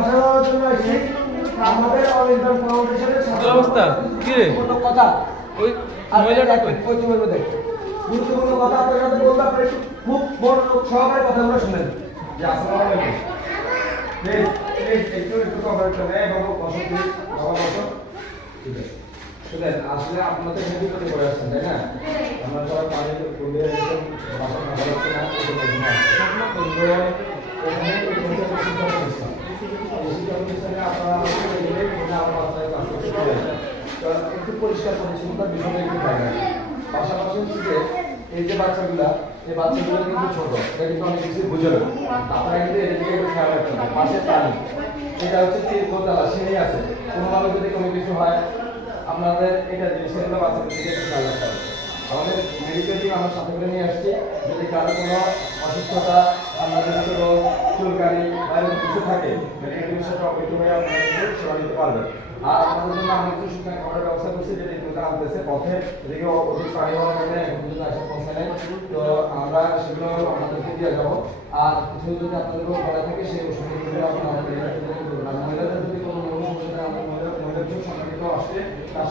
ভাষা দেওয়ার জন্য আসছি আমাদের অল ইন্ডিয়ান ফাউন্ডেশনের সাথে অবস্থা কি রে কোনো কথা ওই মহিলাটা কই ওই তুমি বলবে গুরুত্বপূর্ণ কথা আপনার সাথে বলতে আপনি একটু খুব মনোযোগ সহকারে কথাগুলো শুনেন। জি আসসালামু আলাইকুম। প্লিজ একটু কভার করবে বাবু বসো প্লিজ বাবা বসো। ঠিক আছে শুনেন আসলে আপনাদের হেভি করে পড়ে আসছেন তাই না? আমরা সবাই পানি পড়ে এসেছেন বাসা না ভালো হচ্ছে না এটা বলবো না কিন্তু এখানে আপনারা আমার বাচ্চায় কাজ করতে পারেন একটু পরিষ্কার পরিচ্ছন্নতার বিষয়টা একটু থাকবে। পাশাপাশি হচ্ছে যে এই যে বাচ্চাগুলো এই বাচ্চাগুলো কিন্তু ছোট এটা কিন্তু অনেক কিছু বুঝে না আপনারা কিন্তু এদিকে একটু খেয়াল রাখতে হবে। পাশে পানি এটা হচ্ছে কি দোতলা সিঁড়ি আছে কোনোভাবে যদি কোনো কিছু হয় আপনাদের এটা জিনিসগুলো বাচ্চাদের দিকে একটু খেয়াল রাখতে হবে। আমাদের মেডিকেল টিম আমরা সাথে করে নিয়ে আসছি যদি কারো কোনো অসুস্থতা আপনাদের কোনো চুলকানি বা এরকম কিছু থাকে মেডিকেল টিমের সাথে অবহিত হয়ে আপনারা কিন্তু সেবা নিতে পারবেন। আর আপনাদের জন্য আমরা কিছু শুকনো খাবারের ব্যবস্থা করছি যেটা দোকান আনতেছে পথে এদিকে অধিক পানি হওয়ার কারণে এখন পর্যন্ত আসা পৌঁছে নেই তো আমরা সেগুলো আপনাদেরকে দিয়ে যাবো। আর কিছু যদি আপনাদের কোনো বলা থাকে সেই ওষুধগুলো আপনারা মহিলাদের যদি কোনো সমস্যা থাকে আমরা মহিলাদের সম্পর্কিত আসছে তার সাথে